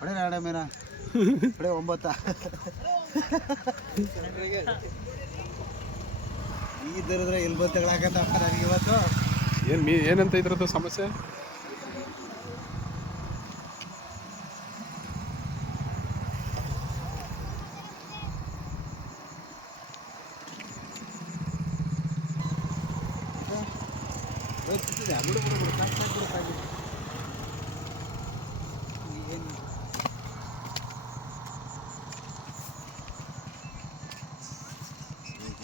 ಹೊಡೆ ಎರಡ ಮೀನ. ಹೊಡೆ ಒಂಬತ್ತ. ಈ ದರಿದ್ರೆ ಎಲ್ಲಿ ಬಂದು ತಗೊಳಕತ್ತಪ್ಪ ನನಗೆ ಇವತ್ತು? ಏನು ಮೀ ಏನಂತ ಇದ್ರದ್ದು ಸಮಸ್ಯೆ? ಬಿಡು ಬಿಡು ಬಿಡು ಸಾಕು ಸಾಕು ಬಿಡು ಸಾಕು ಏನು ಯಾರೇ ಆತು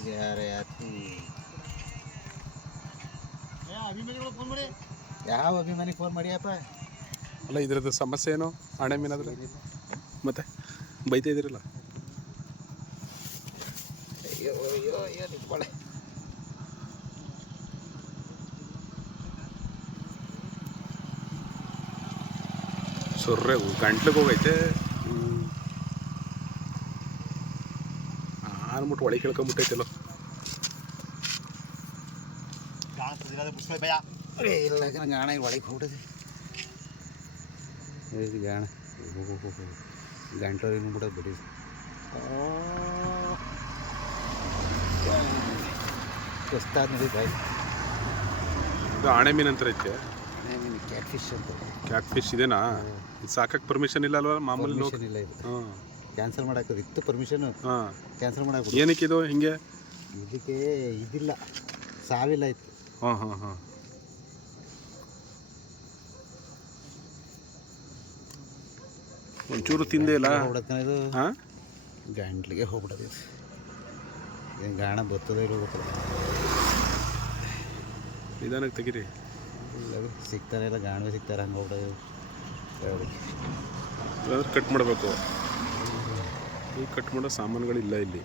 ಯಾವ ಅಭಿಮಾನಿ ಫೋನ್ ಮಾಡಿಯಪ್ಪ? ಅಲ್ಲ ಇದ್ರದ್ದು ಸಮಸ್ಯೆ ಏನು? ಹಣೆ ಮೀನಾದ್ರೆ ಮತ್ತೆ? ಬೈತಾ ಇದ್ದೀರಲ್ಲ? ನಿಂತ್ಕೊಳ್ಳೆ ಸೊರ್ರೆ ಗಂಟ್ಲಿಗೆ ಹೋಗೈತೆ. ಅನ್ಬಿಟ್ಟು ಒಳಗೆ ಕೇಳ್ಕೊಂಬಿಟ್ಟೈತಲ್ಲ. ಇಲ್ಲ ಗಾಣ. ಒಳಗೆ ಹೋಗ್ಬಿಟ್ಟಿದೆ ಇದು ಗಾಣ ಗಂಟೆ ಬಿಡೋದು ಬಿಡಿ. ಕಸ್ತಾದ ನಡೀತಾಯಿ ಇದು ಆಣೆ ಮೀನು ಅಂತ ಐತೆ. ಕ್ಯಾಟ್ ಫಿಶ್ ಅಂತ ಕ್ಯಾಟ್ ಫಿಶ್ ಇದೇನಾ? ಇದು ಸಾಕಕ್ಕೆ ಪರ್ಮಿಷನ್ ಇಲ್ಲ ಅಲ್ವಾ ಮಾಮೂಲಿ ಇಲ್ಲ ಇದು. ಹಾಂ. ಕ್ಯಾನ್ಸಲ್ ಮಾಡಕ್ಕೆ ಇತ್ತು ಪರ್ಮಿಷನ್ ಹಾಂ. ಕ್ಯಾನ್ಸಲ್ ಮಾಡಕ್ಕೆ ಏನಕ್ಕೆ ಇದು ಹಿಂಗೆ? ಇದಕ್ಕೆ ಇದಿಲ್ಲ. ಸಾವಿಲ್ಲ ಇತ್ತು. ಹಾಂ ಹಾಂ ಹಾಂ. ಒಂಚೂರು ತಿಂದೇ ಇಲ್ಲ? ಇದು. ಹಾಂ? ಗಂಟ್ಲಿಗೆ ಹೋಗ್ಬಿಡೋದು ಏನು ಗಾಣ ಬರ್ತದೆ ಇರೋ ಗೊತ್ತಿಲ್ಲ. ನಿಧಾನಕ್ಕೆ ತೆಗೀರಿ. ಸಿಗ್ತಾನೆ ಇಲ್ಲ. ಗಾಣವೇ ಸಿಗ್ತಾರೆ ಹಂಗೆ ಹೋಗ್ಬಿಡೋದು ಕಟ್ ಮಾಡಬೇಕು. ಈ ಕಟ್ ಮಾಡೋ ಸಾಮಾನುಗಳಿಲ್ಲ ಇಲ್ಲಿ.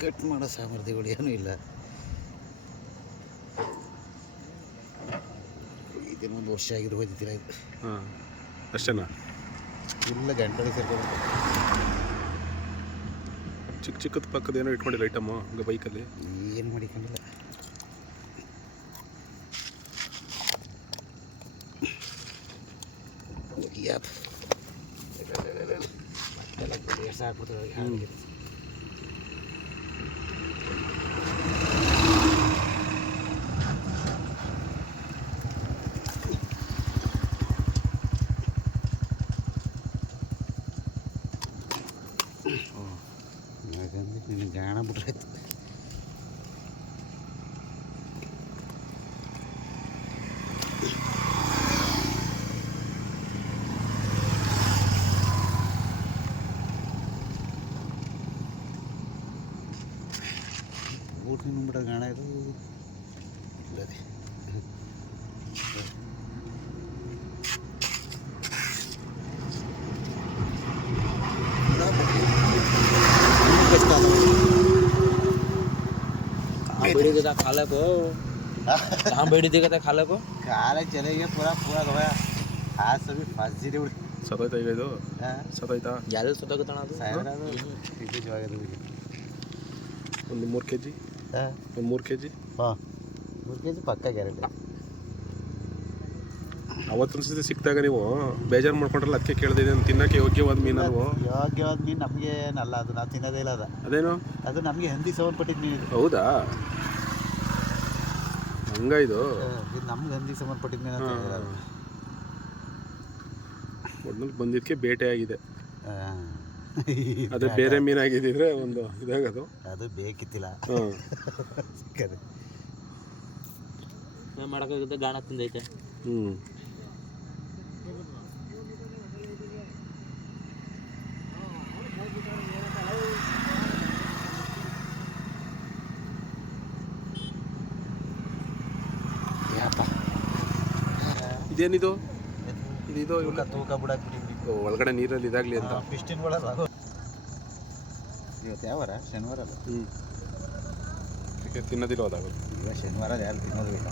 ಕಟ್ ಮಾಡೋ ಸಾಮರ್ಥ್ಯಗಳು ಏನೂ ಇಲ್ಲ. ಇದೊಂದು ಒಂದು ವರ್ಷ ಆಗಿರೋ ಹೋಯ್ತಿಲ್ಲ ಇದು. ಹಾಂ ಅಷ್ಟೇನಾ? ಇಲ್ಲ ಗಂಟೆ ಸೇರ್ಕೊಂಡು ಚಿಕ್ಕ ಚಿಕ್ಕದ ಪಕ್ಕದ ಏನೋ ಇಟ್ಕೊಂಡಿಲ್ಲ ಐಟಮು ಹಂಗೆ ಬೈಕಲ್ಲಿ ಏನು ಮಾಡಿಕೊಂಡಿಲ್ಲ. ಎಷ್ಟು ಸಾಕ್ಬಿಡ್ತಾರೆ ಹಾಗೆ ಯಾಕಂದ್ರೆ ನಿನಗೆ ಗಾಣ ಬಿಟ್ರಾಯ್ತು ಬಿಡ ಗಾಣ ಇದು ಇಲ್ಲದೆ कहाँ बैठी देता खाले को कहाँ बैठी देता खाले को ಕಾಲ ಚಲೆ गया पूरा पूरा धोया हाथ सभी फांसी दे उड़ी ಸತೋಯ್ತಾ ಈಗ ಇದು हाँ ಸತೋಯ್ತಾ ಜಾಲ ಸುತ್ತಾಗತ್ತಣ ಅದು ಸಾಯರ ಅದು ಇದು ಜವಾಗದು ಒಂದು ಮೂರು ಕೆ ಜಿ ಹಾಂ ಒಂದು ಮೂರು ಕೆ ಜಿ ಹಾಂ. ಮೂರು ಕೆ ಜಿ ಪಕ್ಕ ಗ್ಯಾರಂಟಿ. ಅವತ್ತೊಂದು ಸತಿ ಸಿಕ್ಕಿದಾಗ ನೀವು ಬೇಜಾರು ಮಾಡ್ಕೊಂಡ್ರಲ್ಲ ಅದಕ್ಕೆ ಕೇಳಿದೆ ತಿನ್ನಕ್ಕೆ ಯೋಗ್ಯವಾದ ಮೀನಲ್ವೋ ಯೋಗ್ಯವಾದ ಮೀನು ನಮಗೆ ಏನಲ್ಲ ಅದು ನಾವು ತಿನ್ನೋದೇ ಇಲ್ಲ ಅದ. ಅದೇನು? ಅದು ನಮಗೆ ಹಂದಿ ಮೀನು ಇದು. ಹೌದಾ? ಹಂಗ ಇದು? ಇದು ನಮ್ಗೆ ಹಂದಿ ಸಂಬಂಧಪಟ್ಟಿದ್ದ ಮೀನು ಅಂತ ಅದು. ಒಟ್ನಲ್ಲಿ ಬಂದಿದ್ದಕ್ಕೆ ಬೇಟೆ ಆಗಿದೆ. ಅದೇ ಬೇರೆ ಮೀನಾಗಿದ್ದಿದ್ರೆ ಒಂದು ಇದಾಗದು. ಅದು ಬೇಕಿತ್ತಿಲ್ಲ. ಹಾಂ. ಸಿಕ್ಕದು. ಮಾಡಕ್ಕಾಗುತ್ತೆ ಗಾಣ ತಿಂದೈತೆ. ಹ್ಞೂ ಯಪ್ಪ ಇದೇನಿದು? ಇದು ಇದು ತೂಕ ತೂಕ ಒಳಗಡೆ ನೀರಲ್ಲಿ ಇದಾಗಲಿ ಅಂತ. ಇವತ್ತು ಯಾವಾರ ಶನಿವಾರ ಅಲ್ಲ? ಹ್ಞೂ ತಿನ್ನೋದಿಲ್ಲ ಈಗ ಶನಿವಾರ ಯಾರು ತಿನ್ನೋದು ಇಲ್ಲ.